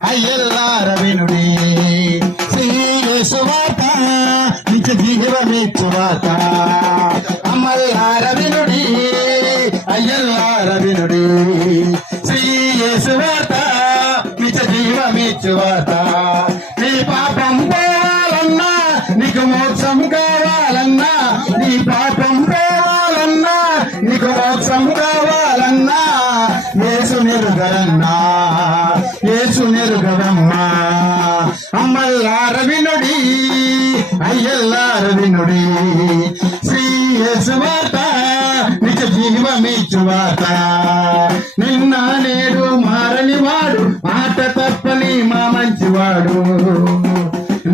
అయ్యల్లార వినుడి శ్రీ యేసు వార్త నిత్య జీవమిచ్చు వార్త అమ్మల్లార వినుడి అయ్యల్లార వినుడి శ్రీ యేసు వార్త నిత్య జీవమిచ్చు వార్త నీ పాపం పోవాలన్నా నీకు మోక్షం కావాలన్నా నీ పాపం పోవాలన్నా నీకు మోక్షం కావాలన్నా యేసు నెరుగరన్నా యేసు నెరుగరమ్మా అమ్మల్లార వినుడి అయ్యల్లార వినుడి శ్రీ యేసు వార్త నిజ జీవమిచ్చు వార్త నిన్న నేడు మారని వాడు మాట తప్పని మా మంచివాడు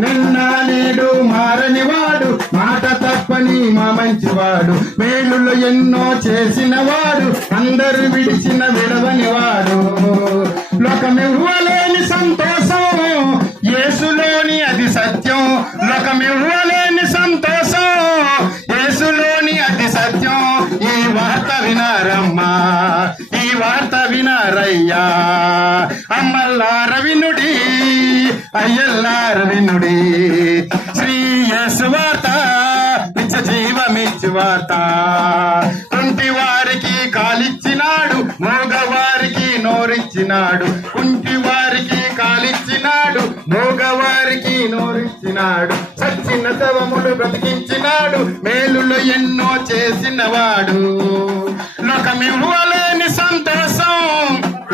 నిన్న నేడు మారని వాడు మాట తప్పని మా మంచివాడు మేలులో ఎన్నో చేసిన వాడు అందరు విడిచిన విడవని వాడు లోకమివ్వలేని సంతోషం యేసులోని అది సత్యం లోకమివ్వలేని సంతోషం యేసులోని అది సత్యం ఈ వార్త వినారమ్మా ఈ వార్త వినారయ్యా అమ్మల్లార వినుడి అయ్యల్లార వినుడి శ్రీ యేసు వార్త నిత్య జీవమిచ్చు వార్త కుంటి వారికి కాలిచ్చినాడు మోగవారికి నోరిచ్చినాడు కుంటి వారికి కాలిచ్చినాడు మోగవారికి నోరిచ్చినాడు సచ్చిన శవములు బ్రతికించినాడు మేలులు ఎన్నో చేసినవాడు లోకమివ్వలేని సంతోషం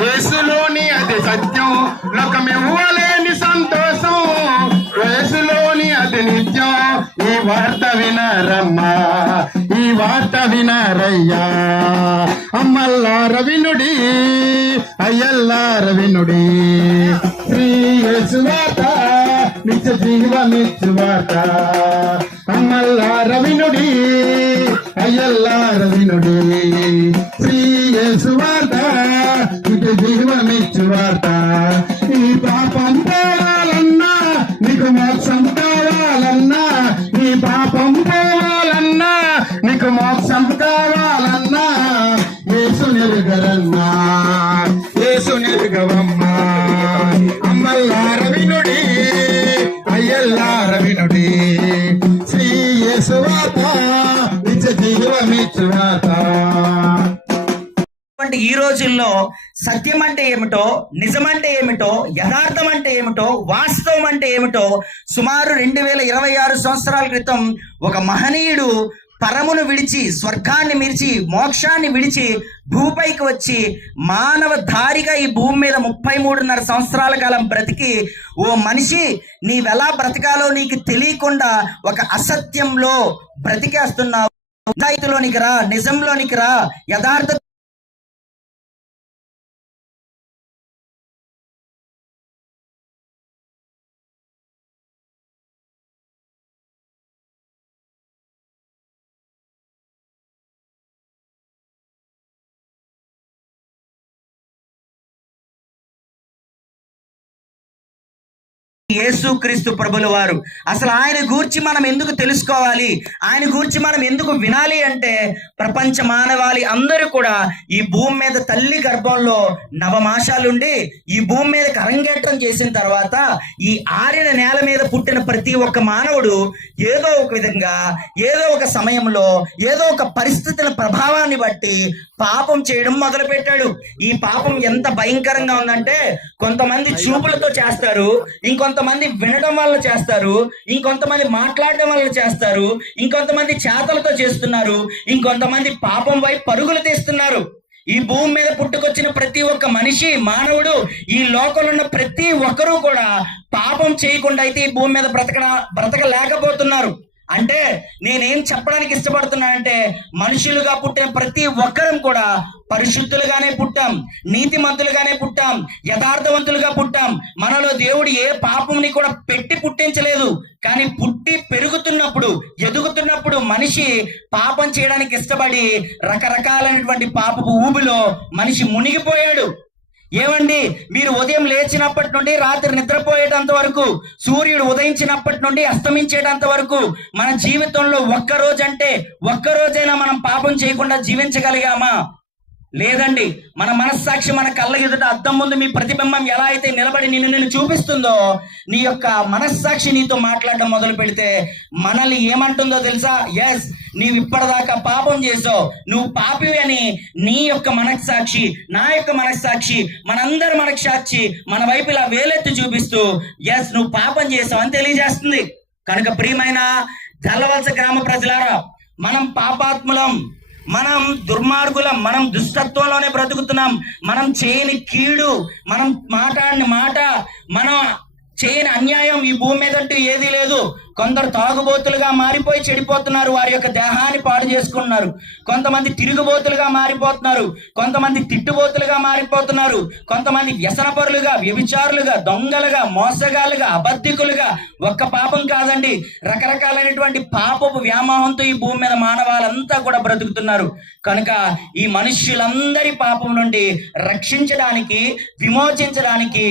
యేసులోని అది సత్యం లోకమివ్వలేని సంతోషం యేసులోని అది నిత్యం ఈ వార్త వినరమ్మా ఈ వార్త వినరయ్యా అమ్మల్లార వినుడి అయ్యల్లార వినుడి శ్రీ యేసు వార్త నిత్య జీవమిచ్చు వార్త అమ్మల్లార వినుడి అయ్యల్లార వినుడి శ్రీ యేసు వార్త నిత్య జీవమిచ్చు వార్త ఈ పాపం పోవాలన్నా నీకు మోక్షం కావాలన్నా నీ పాపం పోవాలన్నా నీకు మోక్షం కావాలన్నా యేసు నెరుగరన్నా యేసు నెరుగవమ్మా అమ్మల్లార వినుడి అయ్యల్లార వినుడి శ్రీ యేసు వార్త నిత్య జీవమిచ్చు వార్త. ఈ రోజుల్లో సత్యం అంటే ఏమిటో, నిజం అంటే ఏమిటో, యథార్థం అంటే ఏమిటో, వాస్తవం అంటే ఏమిటో సుమారు 2026 సంవత్సరాల క్రితం ఒక మహనీయుడు పరమును విడిచి, స్వర్గాన్ని విడిచి, మోక్షాన్ని విడిచి భూపైకి వచ్చి మానవ ధారిగా ఈ భూమి మీద 33.5 సంవత్సరాల కాలం బ్రతికి, ఓ మనిషి నీవెలా బ్రతకాలో నీకు తెలియకుండా ఒక అసత్యంలో బ్రతికేస్తున్నావు, నిజాయితీలోనికి రా, నిజంలోనికి రా, యథార్థ యేసుక్రీస్తు ప్రభుల వారు. అసలు ఆయన గూర్చి మనం ఎందుకు తెలుసుకోవాలి, ఆయన గూర్చి మనం ఎందుకు వినాలి అంటే, ప్రపంచ మానవాళి అందరూ కూడా ఈ భూమి మీద తల్లి గర్భంలో నవమాసాలుండి ఈ భూమి మీద అరంగేట్రం చేసిన తర్వాత ఈ ఆరిన నేల మీద పుట్టిన ప్రతి ఒక్క మానవుడు ఏదో ఒక విధంగా, ఏదో ఒక సమయంలో, ఏదో ఒక పరిస్థితుల ప్రభావాన్ని బట్టి పాపం చేయడం మొదలు పెట్టాడు. ఈ పాపం ఎంత భయంకరంగా ఉందంటే, కొంతమంది చూపులతో చేస్తారు, ఇంకొంతమంది వినడం వల్ల చేస్తారు, ఇంకొంతమంది మాట్లాడడం వల్ల చేస్తారు, ఇంకొంతమంది చేతలతో చేస్తున్నారు, ఇంకొంతమంది పాపం వైపు పరుగులు తీస్తున్నారు. ఈ భూమి మీద పుట్టుకొచ్చిన ప్రతి ఒక్క మనిషి, మానవుడు, ఈ లోకంలో ఉన్న ప్రతి ఒక్కరూ కూడా పాపం చేయకుండా అయితే ఈ భూమి మీద బ్రతకలేకపోతున్నారు. అంటే నేనేం చెప్పడానికి ఇష్టపడుతున్నానంటే, మనుషులుగా పుట్టిన ప్రతి ఒక్కరం కూడా పరిశుద్ధులుగానే పుట్టాం, నీతిమంతులుగానే పుట్టాం, యథార్థవంతులుగా పుట్టాం. మనలో దేవుడు ఏ పాపంని కూడా పెట్టి పుట్టించలేదు. కానీ పుట్టి పెరుగుతున్నప్పుడు, ఎదుగుతున్నప్పుడు మనిషి పాపం చేయడానికి ఇష్టపడి రకరకాలైనటువంటి పాపపు ఊబిలో మనిషి మునిగిపోయాడు. ఏమండి, మీరు ఉదయం లేచినప్పటి నుండి రాత్రి నిద్రపోయేటంత వరకు, సూర్యుడు ఉదయించినప్పటి నుండి అస్తమించేటంత వరకు మన జీవితంలో ఒక్కరోజైనా మనం పాపం చేయకుండా జీవించగలిగామా? లేదండి. మన మనస్సాక్షి మన కళ్ళ ఎదుట అద్దం ముందు మీ ప్రతిబింబం ఎలా అయితే నిలబడి నిన్ను చూపిస్తుందో, నీ యొక్క మనస్సాక్షి నీతో మాట్లాడడం మొదలు పెడితే మనల్ని ఏమంటుందో తెలుసా? ఎస్, నీవు ఇప్పటిదాకా పాపం చేసావు, నువ్వు పాపివి అని నీ యొక్క మనస్సాక్షి, నా యొక్క మనస్సాక్షి, మనందరి మనస్సాక్షి మన వైపు ఇలా వేలెత్తి చూపిస్తూ ఎస్ నువ్వు పాపం చేసావు అని తెలియజేస్తుంది. కనుక ప్రియమైన దల్లవలస గ్రామ ప్రజలారా, మనం పాపాత్ములం, మనం దుర్మార్గులం, మనం దుష్టత్వంలోనే బ్రతుకుతున్నాం. మనం చేయని కీడు, మనం మాట్లాడిన మాట, మనం చేయని అన్యాయం ఈ భూమి మీద అంటూ ఏదీ లేదు. కొందరు తాగుబోతులుగా మారిపోయి చెడిపోతున్నారు, వారి యొక్క దేహాన్ని పాడు చేసుకుంటున్నారు. కొంతమంది తిరుగుబోతులుగా మారిపోతున్నారు, కొంతమంది తిట్టుబోతులుగా మారిపోతున్నారు, కొంతమంది వ్యసనపరులుగా, వ్యభిచారులుగా, దొంగలుగా, మోసగాళ్ళుగా, అబద్ధికులుగా. ఒక్క పాపం కాదండి, రకరకాలైనటువంటి పాపపు వ్యామోహంతో ఈ భూమి మీద మానవాళ్ళంతా కూడా బ్రతుకుతున్నారు. కనుక ఈ మనుష్యులందరి పాపం నుండి రక్షించడానికి, విమోచించడానికి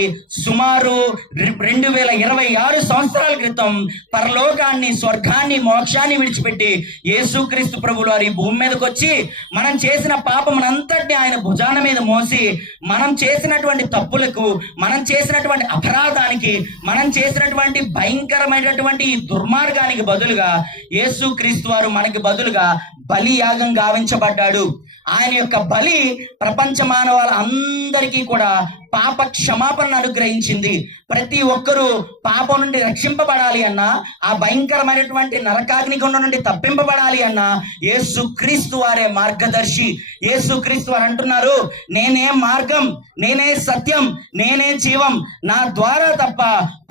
సుమారు 2026 సంవత్సరాల క్రితం పరలోకాన్ని, స్వర్గాన్ని, మోక్షాన్ని విడిచిపెట్టి యేసుక్రీస్తు ప్రభువు వారు ఈ భూమి మీదకి వచ్చి మనం చేసిన పాపమునంతటిని ఆయన భుజాన మీద మోసి, మనం చేసినటువంటి తప్పులకు, మనం చేసినటువంటి అపరాధానికి, మనం చేసినటువంటి భయంకరమైనటువంటి ఈ దుర్మార్గానికి బదులుగా యేసుక్రీస్తు వారు మనకి బదులుగా బలి యాగం గావించబడ్డాడు. ఆయన యొక్క బలి ప్రపంచ మానవాళ అందరికీ కూడా పాప క్షమాపణను అనుగ్రహించింది. ప్రతి ఒక్కరూ పాపం నుండి రక్షింపబడాలి అన్నా, ఆ భయంకరమైనటువంటి నరకాగ్ని గుండం నుండి తప్పింపబడాలి అన్నా యేసుక్రీస్తు వారే మార్గదర్శి. యేసుక్రీస్తు వారు అంటున్నారు, నేనే మార్గం, నేనే సత్యం, నేనే జీవం, నా ద్వారా తప్ప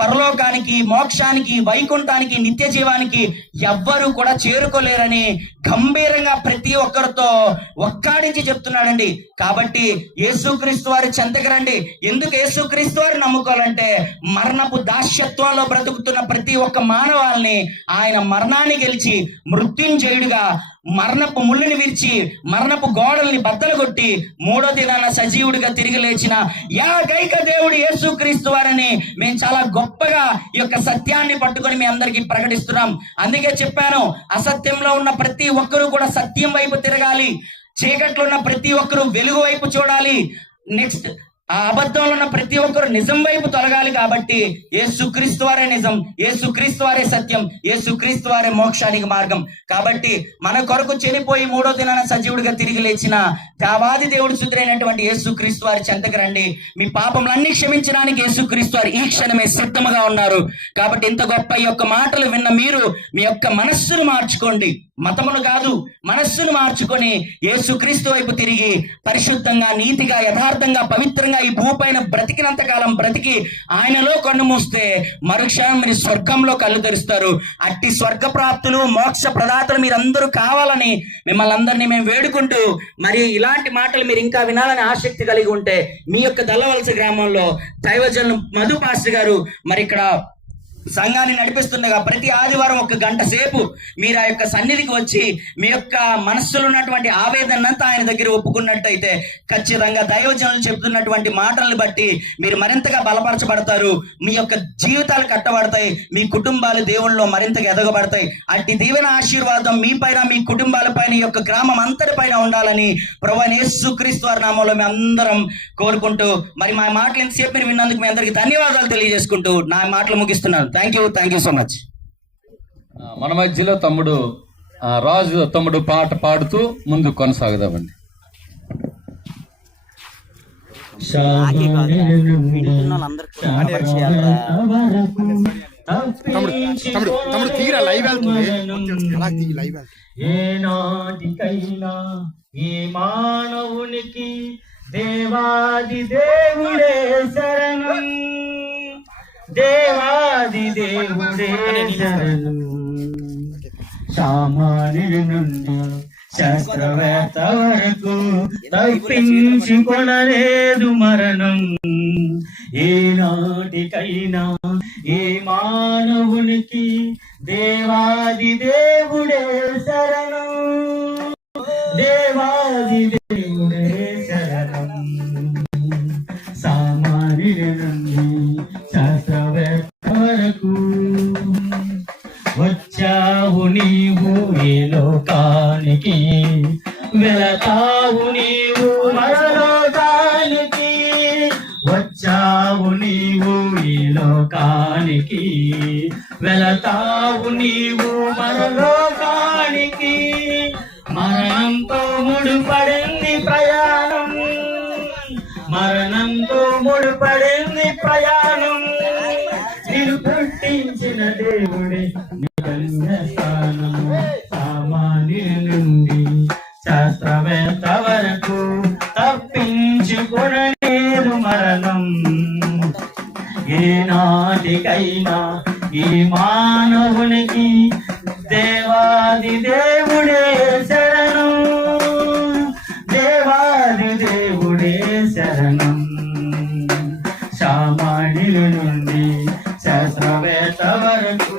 పరలోకానికి, మోక్షానికి, వైకుంఠానికి, నిత్య జీవానికి ఎవ్వరూ కూడా చేరుకోలేరని గంభీరంగా ప్రతి ఒక్కరితో ఒక్కాడించి చెప్తున్నాడండి. కాబట్టి యేసుక్రీస్తు వారి చెంతకు రండి. ఎందుకు యేసుక్రీస్తు వారిని నమ్ముకోవాలంటే, మరణపు దాస్యత్వంలో బ్రతుకుతున్న ప్రతి ఒక్క మానవాల్ని ఆయన మరణాన్ని గెలిచి మృత్యుంజయుడిగా, మరణపు ముళ్ళుని విరిచి, మరణపు గోడల్ని బద్దలు కొట్టి, 3వ దినాన సజీవుడిగా తిరిగి లేచిన ఏకైక దేవుడు యేసుక్రీస్తు వారని మేము చాలా గొప్పగా ఈ యొక్క సత్యాన్ని పట్టుకొని మీ అందరికీ ప్రకటిస్తున్నాం. అందుకే చెప్పాను, అసత్యంలో ఉన్న ప్రతి ఒక్కరూ కూడా సత్యం వైపు తిరగాలి, చీకట్లో ఉన్న ప్రతి ఒక్కరూ వెలుగు వైపు చూడాలి, నెక్స్ట్ ఆ అబద్ధంలో ఉన్న ప్రతి ఒక్కరు నిజం వైపు తొలగాలి. కాబట్టి యేసుక్రీస్తు వారే నిజం, యేసుక్రీస్తు వారే సత్యం, యేసుక్రీస్తు వారే మోక్షానికి మార్గం. కాబట్టి మన కొరకు చనిపోయి 3వ దినాన సజీవుడిగా తిరిగి లేచిన దేవాది దేవుడు సుతుడైనటువంటి యేసుక్రీస్తు వారి చెంతకు రండి. మీ పాపములన్నీ క్షమించడానికి యేసుక్రీస్తు వారు ఈ క్షణమే సిద్ధముగా ఉన్నారు. కాబట్టి ఇంత గొప్ప ఈ యొక్క మాటలు విన్న మీరు మీ యొక్క మనస్సును మార్చుకోండి, మతమును కాదు మనస్సును మార్చుకొని యేసుక్రీస్తు వైపు తిరిగి పరిశుద్ధంగా, నీతిగా, యథార్థంగా, పవిత్రంగా ఈ భూపైన బ్రతికినంత కాలం బ్రతికి ఆయనలో కన్ను మూస్తే మరుక్షణం మీరు స్వర్గంలో కళ్ళు తెరుస్తారు. అట్టి స్వర్గ ప్రాప్తులు, మోక్ష ప్రదాతలు మీరందరూ కావాలని మిమ్మల్ని అందరినీ మేము వేడుకుంటూ, మరి ఇలాంటి మాటలు మీరు ఇంకా వినాలని ఆసక్తి కలిగి ఉంటే మీ యొక్క దల్లవలస గ్రామంలో దైవజనులు మధు పాస్టర్ గారు మరి ఇక్కడ సంఘాన్ని నడిపిస్తుండగా ప్రతి ఆదివారం 1 గంట సేపు మీరు ఆ యొక్క సన్నిధికి వచ్చి మీ యొక్క మనస్సులో ఉన్నటువంటి ఆవేదనంతా ఆయన దగ్గర ఒప్పుకున్నట్టయితే ఖచ్చితంగా దైవజనులు చెప్తున్నటువంటి మాటలను బట్టి మీరు మరింతగా బలపరచబడతారు, మీ యొక్క జీవితాలు కట్టబడతాయి, మీ కుటుంబాలు దేవుళ్ళలో మరింతగా ఎదగబడతాయి. అట్టి దీవెన ఆశీర్వాదం మీ పైన, మీ కుటుంబాల పైన, ఈ యొక్క గ్రామం అంతటి పైన ఉండాలని ప్రభువైన యేసుక్రీస్తు వారి నామములో మేము అందరం కోరుకుంటూ, మరి మా మాటలు ఎంతసేపు మీరు విన్నందుకు మీ అందరికీ ధన్యవాదాలు తెలియజేసుకుంటూ నా మాటలు ముగిస్తున్నాను. Thank you so much. మన మధ్యలో తమ్ముడు రాజు తమ్ముడు పాట పాడుతూ ముందు కొనసాగుదామండి. ఏనాటికైనా ఈ మానవునికి దేవాది దేవుడే శరణం, దేవాది దేవుడే శరణం. సామాన్యుడి నుండి శాస్త్రవేత్త వరకు తప్పించుకొనలేదు మరణం. ఏనాటికైనా ఈ మానవునికి దేవాది దేవుడే శరణం, దేవాది దేవుడే శరణం. సామాన్యుడి నుండి శాస్త్రవేత్త వరకు వచ్చావు నీవు ఈ లోకానికి, వెళతా వెళతావు నీవు మరలోకానికి, వచ్చావు నీవు ఈ లోకానికి. వెళతావు నీవు మరలోకానికి, మరణంతో ముడిపడింది ప్రయాణం, మరణంతో ముడిపడింది ప్రయాణం. నిన్ను పుట్టించిన దేవుడే నీ గమ్యస్థానము. సామాన్యుల నుండి శాస్త్రవేత్త వరకు తప్పించుకొనలేదు మరణం. ఏనాటికైనా ఈ మానవునికి దేవాది దేవుడే శరణం, దేవాది దేవుడే శరణం. సామాన్యుల నుండి శాస్త్రవేత్త వరకు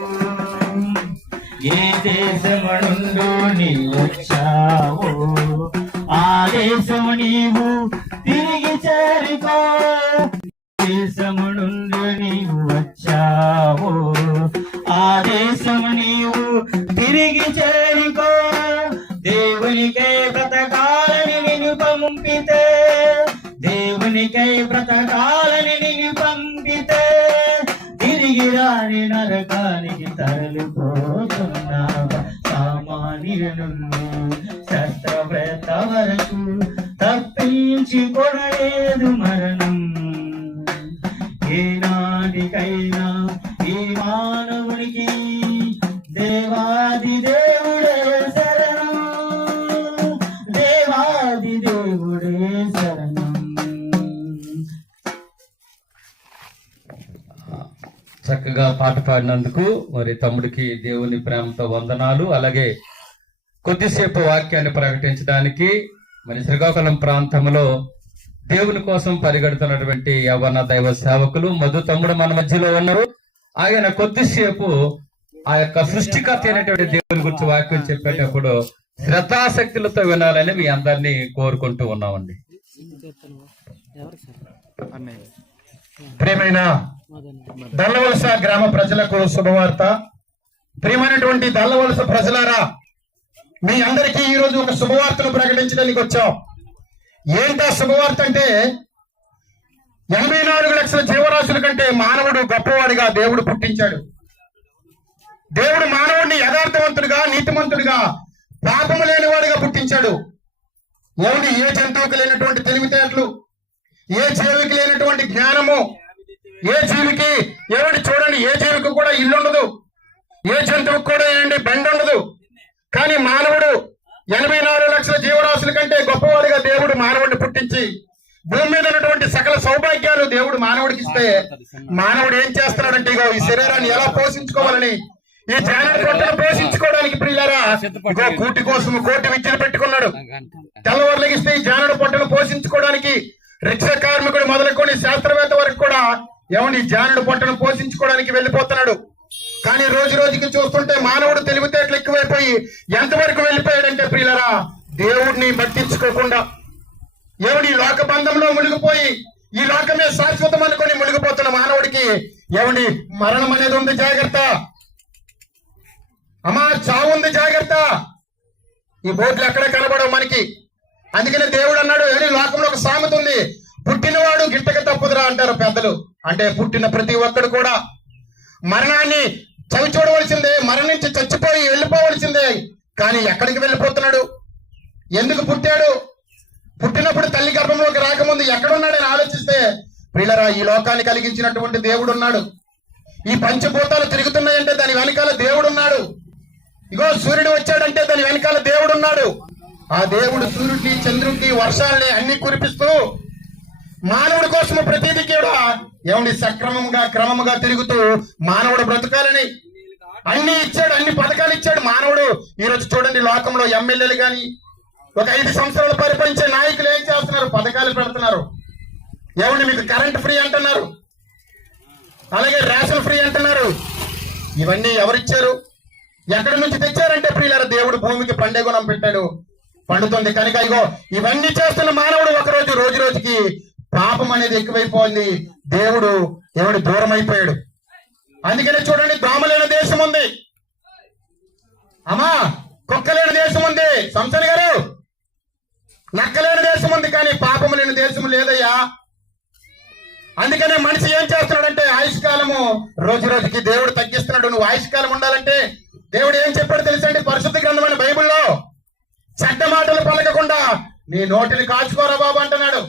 ఏ దేశము నుండి నీవు వచ్చావు, ఆ దేశము నీవు తిరిగి చేరుకో. దేశము నుండి నీవు వచ్చావు, ఆ దేశము నీవు తిరిగి చేరుకో. దేవునికై బ్రతకాలని నిన్ను పంపితే, దేవునికై బ్రతకాలని నిన్ను పంపితే, తిరిగి రాని నరకానికి తరలిపోతున్నావా. సామాన్యుల నుండి శాస్త్రవేత్త వరకు తప్పించుకొనలేదు మరణం. ఏనాటికైనా ఈ మానవునికి దేవాది దేవుడే శరణం, దేవాది దేవుడే శరణం. చక్కగా పాట పాడినందుకు మరి తమ్ముడికి దేవుని ప్రేమతో వందనాలు. అలాగే కొద్దిసేపు వాక్యాన్ని ప్రకటించడానికి మరి శ్రీకాకుళం ప్రాంతంలో దేవుని కోసం పరిగెడుతున్నటువంటి యవ్వన దైవ సేవకులు మధు తమ్ముడు మన మధ్యలో ఉన్నారు. ఆయన కొద్దిసేపు ఆ యొక్క సృష్టికర్త అయినటువంటి దేవుని గురించి వాక్యం చెప్పేటప్పుడు శ్రద్ధాశక్తులతో వినాలని మీ అందరినీ కోరుకుంటూ ఉన్నామండి. ప్రియమైన దల్లవలస గ్రామ ప్రజలకు శుభవార్త. ప్రియమైనటువంటి దల్లవలస ప్రజలారా, మీ అందరికీ ఈ రోజు ఒక శుభవార్తను ప్రకటించడానికి వచ్చాం. ఏంటా శుభవార్త అంటే 84 లక్షల జీవరాశుల కంటే మానవుడు గొప్పవాడిగా దేవుడు పుట్టించాడు. దేవుడు మానవుడిని యథార్థవంతుడిగా, నీతిమంతుడిగా, పాపము లేనివాడిగా పుట్టించాడు. ఎవడి ఏ జంతువుకి లేనటువంటి తెలివితేటలు, ఏ జీవికి లేనటువంటి జ్ఞానము, ఏ జీవికి ఎవడి చూడండి, ఏ జీవికి కూడా ఇల్లు ఉండదు, ఏ జంతువుకి కూడా ఏంటి బండి ఉండదు. కానీ మానవుడు 84 లక్షల జీవరాశుల కంటే గొప్పవాడిగా దేవుడు మానవుడిని పుట్టించి భూమి మీద ఉన్నటువంటి సకల సౌభాగ్యాలు దేవుడు మానవుడికి ఇస్తే మానవుడు ఏం చేస్తున్నాడంటే ఇగో ఈ శరీరాన్ని ఎలా పోషించుకోవాలని, ఈ జానడి పొట్టను పోషించుకోవడానికి ప్రియులారా ఇగో కూటి కోసం కోటి విద్యలు పెట్టుకున్నాడు. తెల్లవారులగిస్తే ఈ జానడి పొట్టను పోషించుకోవడానికి రిక్షా కార్మికుడు మొదలుకొని శాస్త్రవేత్త వరకు కూడా ఎవరి జానడి పొట్టను పోషించుకోవడానికి వెళ్ళిపోతున్నాడు. కానీ రోజు రోజుకి చూస్తుంటే మానవుడు తెలివితేటలు ఎక్కువైపోయి ఎంతవరకు వెళ్ళిపోయాడంటే ప్రియులరా, దేవుడిని పట్టించుకోకుండా ఎవడి లోక బంధంలో మునిగిపోయి ఈ లోకమే శాశ్వతం అనుకొని మునిగిపోతున్న మానవుడికి ఎవడి మరణం అనేది ఉంది, జాగ్రత్త అమ్మా, చావు ఉంది, జాగ్రత్త. ఈ బోర్డులు ఎక్కడ కనబడవు మనకి. అందుకనే దేవుడు అన్నాడు, ఏది లోకంలో ఒక సామెత ఉంది, పుట్టినవాడు గిట్టక తప్పుదురా అంటారు పెద్దలు. అంటే పుట్టిన ప్రతి ఒక్కడు కూడా మరణాన్ని చవి చూడవలసిందే, మరణించి చచ్చిపోయి వెళ్ళిపోవలసిందే. కానీ ఎక్కడికి వెళ్ళిపోతున్నాడు? ఎందుకు పుట్టాడు? పుట్టినప్పుడు తల్లి గర్భంలోకి రాకముందు ఎక్కడున్నాడని ఆలోచిస్తే ప్రియులరా, ఈ లోకాన్ని కలిగించినటువంటి దేవుడు ఉన్నాడు. ఈ పంచభూతాలు తిరుగుతున్నాయంటే దాని వెనకాల దేవుడు ఉన్నాడు. ఇగో సూర్యుడు వచ్చాడంటే దాని వెనకాల దేవుడు ఉన్నాడు. ఆ దేవుడు సూర్యుడిని, చంద్రుడిని, వర్షాలని అన్ని కురిపిస్తూ మానవుడి కోసం ప్రతిదీ కూడా ఏమండి సక్రమంగా క్రమముగా తిరుగుతూ మానవుడు బ్రతకాలని అన్ని ఇచ్చాడు, అన్ని పథకాలు ఇచ్చాడు మానవుడు. ఈ రోజు చూడండి, లోకంలో ఎమ్మెల్యేలు గాని ఒక 5 సంవత్సరాలు పరిపాలించే నాయకులు ఏం చేస్తున్నారు? పథకాలు పెడుతున్నారు. ఏమండి మీకు కరెంట్ ఫ్రీ అంటున్నారు, అలాగే రేషన్ ఫ్రీ అంటున్నారు. ఇవన్నీ ఎవరిచ్చారు? ఎక్కడి నుంచి తెచ్చారంటే ప్రియులారా, దేవుడు భూమికి పండే గుణం పెట్టాడు, పండుతుంది కనుక ఇగో ఇవన్నీ చేస్తున్న మానవుడు ఒకరోజు రోజు రోజుకి పాపం అనేది ఎక్కువైపోయింది. దేవుడు దూరం అయిపోయాడు. అందుకనే చూడండి, దోమలేని దేశం ఉంది అమ్మా, కుక్కలేని దేశం ఉంది. సంసని గారు, నక్కలేని దేశం ఉంది కానీ పాపము లేని దేశం లేదయ్యా. అందుకనే మనిషి ఏం చేస్తున్నాడంటే ఆయుష్కాలము రోజు రోజుకి దేవుడు తగ్గిస్తున్నాడు. నువ్వు ఆయుష్కాలం ఉండాలంటే దేవుడు ఏం చెప్పాడు తెలుసండి? పరిశుద్ధ గ్రంథమైన బైబిల్లో చెడ్డ మాటలు పలకకుండా నీ నోటిని కాచుకోరా బాబు అంటున్నాడు.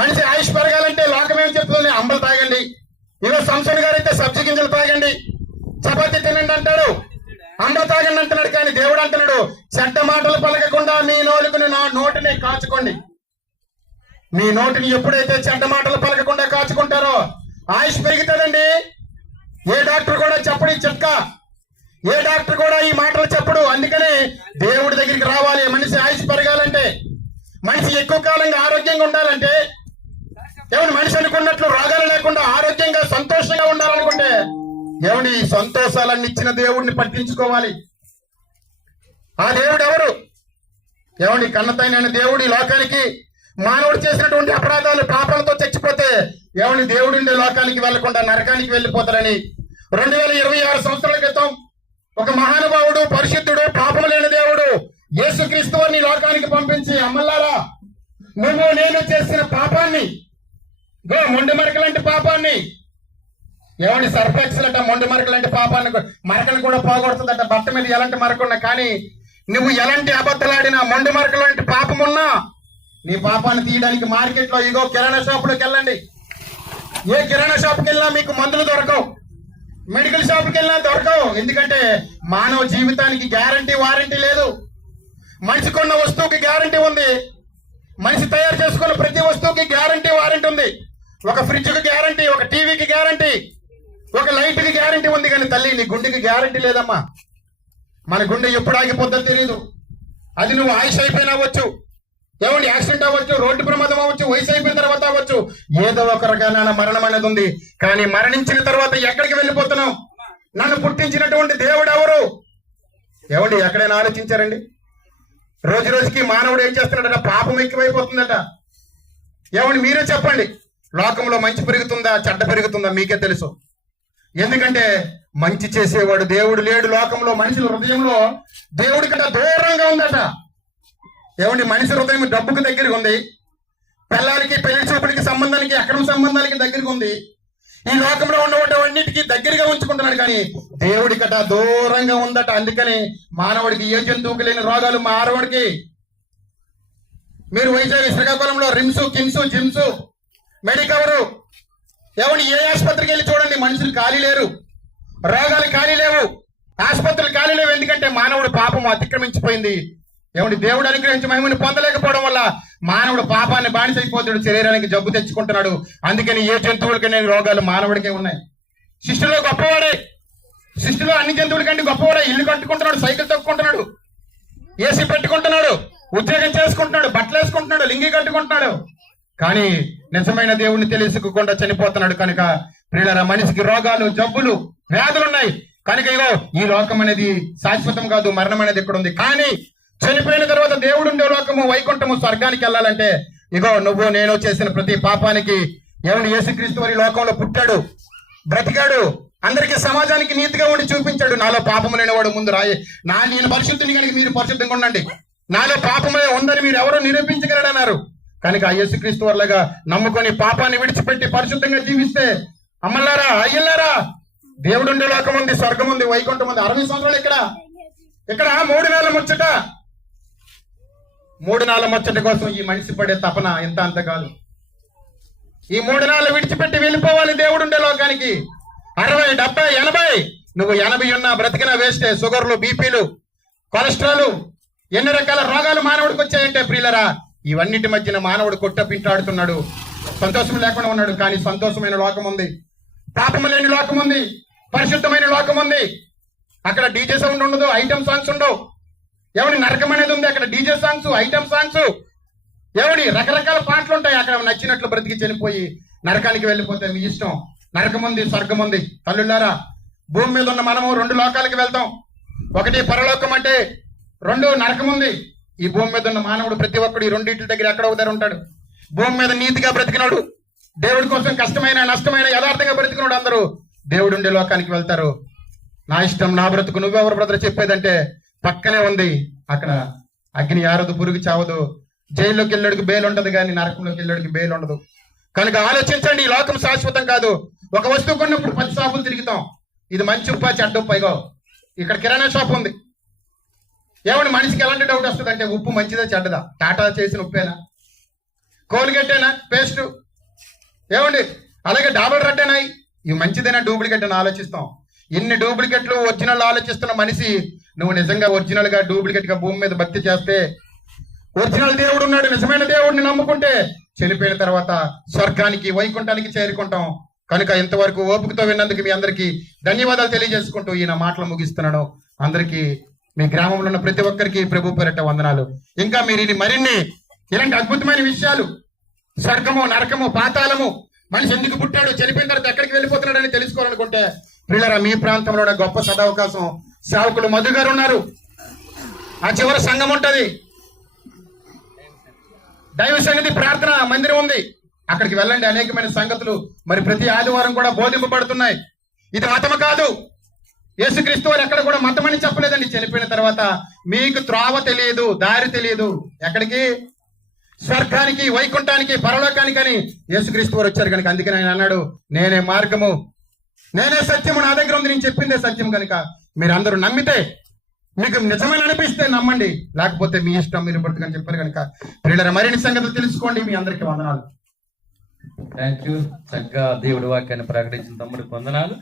మనిషి ఆయుష్ పెరగాలంటే లోకం ఏం చెప్తుంది? అంబలు తాగండి, ఇవో సంసన్ గారు అయితే సబ్జి గింజలు తాగండి, చపాతీ తినండి అంటాడు, అంబలు తాగండి అంటున్నాడు. కానీ దేవుడు అంటున్నాడు చెడ్డ మాటలు పలకకుండా మీ నోటిని కాచుకోండి. మీ నోటిని ఎప్పుడైతే చెడ్డ మాటలు పలకకుండా కాచుకుంటారో ఆయుష్ పెరుగుతుందండి. ఏ డాక్టర్ కూడా చెప్పడు ఈ చిట్కా, ఏ డాక్టర్ కూడా ఈ మాటలు చెప్పడు. అందుకని దేవుడి దగ్గరికి రావాలి. మనిషి ఆయుష్ పెరగాలంటే, మనిషి ఎక్కువ కాలంగా ఆరోగ్యంగా ఉండాలంటే, ఏమండి మనిషి అనుకున్నట్లు రోగాలు లేకుండా ఆరోగ్యంగా సంతోషంగా ఉండాలనుకుంటే ఏమండి ఈ సంతోషాలన్నీ ఇచ్చిన దేవుడిని పట్టించుకోవాలి. ఆ దేవుడు ఎవరు? ఏమండి కన్నతైన దేవుడు ఈ లోకానికి మానవుడు చేసినటువంటి అపరాధాలు పాపాలతో చచ్చిపోతే ఏమని దేవుడు ఉండే లోకానికి వెళ్లకుండా నరకానికి వెళ్ళిపోతారని 2026 సంవత్సరాల క్రితం ఒక మహానుభావుడు, పరిశుద్ధుడు, పాపం లేని దేవుడు యేసుక్రీస్తు వారిని లోకానికి పంపించి, అమ్మల్లారా నువ్వు నేను చేసిన పాపాన్ని, మొండి మరకలాంటి పాపాన్ని, ఏమని సర్ఫెక్సలట మొండి మరకలాంటి పాపాన్ని, మరకలు కూడా పోగొడుతుందట. బట్ట మీద ఎలాంటి మరకున్నా కానీ నువ్వు ఎలాంటి అబద్ధలాడినా మొండి మరకలాంటి పాపమున్నా నీ పాపాన్ని తీయడానికి మార్కెట్ లో ఇగో కిరాణా షాపులోకి వెళ్ళండి. ఏ కిరాణా షాపుకి వెళ్ళినా మీకు మందులు దొరకవు, మెడికల్ షాపుకి వెళ్ళినా దొరకవు. ఎందుకంటే మానవ జీవితానికి గ్యారంటీ వారంటీ లేదు. మనిషి కొన్న వస్తువుకి గ్యారంటీ ఉంది, మనిషి తయారు చేసుకున్న ప్రతి వస్తువుకి గ్యారంటీ వారంటీ ఉంది. ఒక ఫ్రిడ్జ్ కి గ్యారంటీ, ఒక టీవీకి గ్యారంటీ, ఒక లైట్ కి గ్యారంటీ ఉంది. కానీ తల్లి నీ గుండెకి గ్యారంటీ లేదమ్మా. మన గుండె ఎప్పుడు ఆగిపోద్దో తెలియదు. అది నువ్వు ఆయుష్ అయిపోయినా అవ్వచ్చు, ఏమండి యాక్సిడెంట్ అవ్వచ్చు, రోడ్డు ప్రమాదం అవ్వచ్చు, వయసు అయిపోయిన తర్వాత అవ్వచ్చు, ఏదో ఒక రకమైన మరణం అనేది ఉంది. కానీ మరణించిన తర్వాత ఎక్కడికి వెళ్ళిపోతున్నావు? నన్ను పుట్టించినటువంటి దేవుడు ఎవరు? ఏమండి ఎక్కడైనా ఆలోచించారండి? రోజు రోజుకి మానవుడు ఏం చేస్తున్నాడట? పాపం ఎక్కువైపోతుందట. ఏమండి మీరే చెప్పండి, లోకంలో మంచి పెరుగుతుందా చెడ్డ పెరుగుతుందా? మీకే తెలుసు. ఎందుకంటే మంచి చేసేవాడు దేవుడు లేడు లోకంలో. మనిషి హృదయంలో దేవుడి కంటే దూరంగా ఉందట. ఏమండి మనిషి హృదయం డబ్బుకి దగ్గరగా ఉంది, పిల్లలకి పెళ్లి చూపులకి సంబంధానికి అక్రమ సంబంధాలకి దగ్గరగా ఉంది. ఈ లోకంలో ఉన్నవాటన్నిటికీ దగ్గరగా ఉంచుకుంటున్నాడు, కానీ దేవుడి కట దూరంగా ఉందట. అందుకని మానవుడికి ఏ జంతువుకి లేని రోగాలు మానవుడికి. మీరు వైజాగ్ శ్రీకాకుళంలో రిమ్స్, కిమ్స్, జిమ్స్, మెడికవరు, ఏమండి ఏ ఆసుపత్రికి వెళ్ళి చూడండి, మనుషులు ఖాళీ లేరు, రోగాలు ఖాళీ లేవు, ఆసుపత్రులు ఖాళీ లేవు. ఎందుకంటే మానవుడు పాపం అతిక్రమించిపోయింది. ఏమండి దేవుడు అనుగ్రహించి మహిమని పొందలేకపోవడం వల్ల మానవుడు పాపాన్ని బానిసైపోతాడు, శరీరానికి జబ్బు తెచ్చుకుంటున్నాడు. అందుకని ఏ జంతువులకి లేని రోగాలు మానవుడికే ఉన్నాయి. సృష్టిలో గొప్పవాడే, సృష్టిలో అన్ని జంతువుల కంటే గొప్పవాడే. ఇల్లు కట్టుకుంటున్నాడు, సైకిల్ తొక్కుంటున్నాడు, ఏసీ పెట్టుకుంటున్నాడు, ఉద్యోగం చేసుకుంటున్నాడు, బట్టలు వేసుకుంటున్నాడు, లింగి కట్టుకుంటున్నాడు. కానీ నిజమైన దేవుణ్ణి తెలుసుకోకుండా చనిపోతున్నాడు. కనుక ప్రియులారా మనిషికి రోగాలు, జబ్బులు, వ్యాధులు ఉన్నాయి. కనుక ఇగో ఈ లోకం అనేది శాశ్వతం కాదు, మరణం అనేది ఇక్కడ ఉంది. కానీ చనిపోయిన తర్వాత దేవుడు ఉండే లోకము, వైకుంఠము, స్వర్గానికి వెళ్ళాలంటే ఇగో నువ్వు నేను చేసిన ప్రతి పాపానికి ఏమని యేసుక్రీస్తు వారి లోకంలో పుట్టాడు, బ్రతికాడు, అందరికీ సమాజానికి నీతిగా ఉండి చూపించాడు. నాలో పాపము లేనివాడు ముందు రాయి, నేను పరిశుద్ధుని కనుక మీరు పరిశుద్ధంగా ఉండండి, నాలో పాపమే ఉందని మీరు ఎవరో నిరూపించగలడన్నారు. కనుక ఆ యేసుక్రీస్తు వారిలాగా నమ్ముకొని పాపాన్ని విడిచిపెట్టి పరిశుద్ధంగా జీవిస్తే అమ్మలారా, అయ్యలారా, దేవుడు ఉండే లోకం ఉంది, స్వర్గం ఉంది, వైకుంఠం ఉంది. 60 సంవత్సరాలు ఇక్కడ 3 నెలల ముచ్చట. 3 నెలల ముచ్చట కోసం ఈ మనిషి పడే తపన ఎంత అంత కాదు. ఈ 3 నెలలు విడిచిపెట్టి వెళ్ళిపోవాలి దేవుడు ఉండే లోకానికి. 60, 70, 80, నువ్వు 80 ఉన్నా బ్రతికినా వేస్టే. షుగర్లు, బీపీలు, కొలెస్ట్రాల్, ఎన్ని రకాల రోగాలు మానవుడికి వచ్చాయంటే ప్రియులరా, ఇవన్నిటి మధ్యన మానవుడు కొట్టపింటాడుతున్నాడు, సంతోషం లేకుండా ఉన్నాడు. కానీ సంతోషమైన లోకం ఉంది, పాపము లేని లోకం ఉంది, పరిశుద్ధమైన లోకం ఉంది. అక్కడ డీజే సౌండ్ ఉండదు, ఐటమ్ సాంగ్స్ ఉండవు. ఎవడి నరకం అనేది ఉంది, అక్కడ డీజే సాంగ్స్, ఐటమ్ సాంగ్స్, ఎవడి రకరకాల పాటలు ఉంటాయి. అక్కడ నచ్చినట్లు బ్రతికి చనిపోయి నరకానికి వెళ్ళిపోతే మీ ఇష్టం. నరకం ఉంది, స్వర్గం ఉంది. తల్లులారా, భూమి మీద ఉన్న మనము 2 లోకాలకి వెళ్తాం. ఒకటి పరలోకం అంటే, 2 నరకం ఉంది. ఈ భూమి మీద ఉన్న మానవుడు ప్రతి ఒక్కడు ఈ రెండింటి దగ్గర ఎక్కడ ఒకదారు ఉంటాడు. భూమి మీద నీతిగా బ్రతికినాడు, దేవుడి కోసం కష్టమైన నష్టమైన యథార్థంగా బ్రతికినాడు అందరూ దేవుడు ఉండే లోకానికి వెళ్తారు. నా ఇష్టం నా బ్రతుకు, నువ్వెవరు బ్రదర్ చెప్పేదంటే పక్కనే ఉంది. అక్కడ అగ్ని ఆరదు, పురుగు చావదు, జైల్లోకి వెళ్ళాడికి బెయిల్ ఉంటది కానీ నరకంలోకి వెళ్ళాడికి బెయిల్ ఉండదు. కనుక ఆలోచించండి, ఈ లోకం శాశ్వతం కాదు. ఒక వస్తువు కొన్నప్పుడు 10 షాపులు తిరుగుతాం. ఇది మంచి ఉప్పా చెడ్డ ఉప్పు? ఇగో ఇక్కడ కిరాణా షాప్ ఉంది. ఏమండి మనిషికి ఎలాంటి డౌట్ వస్తుంది అంటే ఉప్పు మంచిదా చెడ్డదా? టాటా చేసిన ఉప్పేనా, కోల్గేటేనా, పేస్ట్ ఏమండి, అలాగే డాబర్ రెడ్డేనా, ఇవి మంచిదేనా డూప్లికేట్ అని ఆలోచిస్తాం. ఎన్ని డూప్లికేట్లు ఒరిజినల్ ఆలోచిస్తున్న మనిషి, నువ్వు నిజంగా ఒరిజినల్ గా డూప్లికేట్ గా భూమి మీద భక్తి చేస్తే, ఒరిజినల్ దేవుడు ఉన్నాడు, నిజమైన దేవుడిని నమ్ముకుంటే చనిపోయిన తర్వాత స్వర్గానికి వైకుంఠానికి చేరుకుంటాం. కనుక ఇంతవరకు ఓపికతో విన్నందుకు మీ అందరికీ ధన్యవాదాలు తెలియజేసుకుంటూ ఈ నా మాటలు ముగిస్తున్నాను. అందరికీ మీ గ్రామంలో ఉన్న ప్రతి ఒక్కరికి ప్రభు పేరిట వందనాలు. ఇంకా మీరు ఇది మరిన్ని ఇలాంటి అద్భుతమైన విషయాలు, స్వర్గము నరకము పాతాళము, మనిషి ఎందుకు పుట్టాడు, చనిపోయిన తర్వాత ఎక్కడికి వెళ్ళిపోతున్నాడు అని తెలుసుకోవాలనుకుంటే పిల్లరా మీ ప్రాంతంలో ఉన్న గొప్ప సదవకాశం, సేవకులు మధు గారు ఉన్నారు, ఆ చివరి సంఘం ఉంటది, దైవ సన్నిధి ప్రార్థన మందిరం ఉంది, అక్కడికి వెళ్ళండి. అనేకమైన సంగతులు మరి ప్రతి ఆదివారం కూడా బోధింపబడుతున్నాయి. ఇది మతము కాదు. యేసుక్రీస్తు వారు ఎక్కడ కూడా మతం అని చెప్పలేదండి. చనిపోయిన తర్వాత మీకు త్రోవ తెలియదు, దారి తెలియదు, ఎక్కడికి, స్వర్గానికి వైకుంఠానికి పరలోకానికి అని యేసుక్రీస్తు వారు వచ్చారు. కనుక అందుకని ఆయన అన్నాడు, నేనే మార్గము, నేనే సత్యము, నా దగ్గర ఉంది, నేను చెప్పిందే సత్యం. కనుక మీరు అందరూ నమ్మితే, మీకు నిజమైన అనిపిస్తే నమ్మండి, లేకపోతే మీ ఇష్టం, మీరు బ్రతుకని చెప్పారు. కనుక పిల్లల మరిన్ని సంగతులు తెలుసుకోండి. మీ అందరికీ వందనాలు. Thank you. చక్కగా దేవుడి వాక్యాన్ని ప్రకటించిన తమ్ముడికి వందనాలు.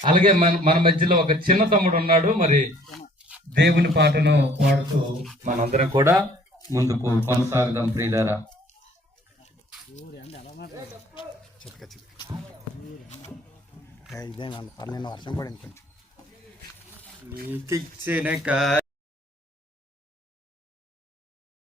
అలాగే మన మధ్యలో ఒక చిన్న తమ్ముడు ఉన్నాడు. మరి దేవుని పాటను పాడుతూ మనందరం కూడా ముందుకు కొనసాగుదాం ప్రియులారా. ఇదే 12 వర్షం పడింది కొంచెం.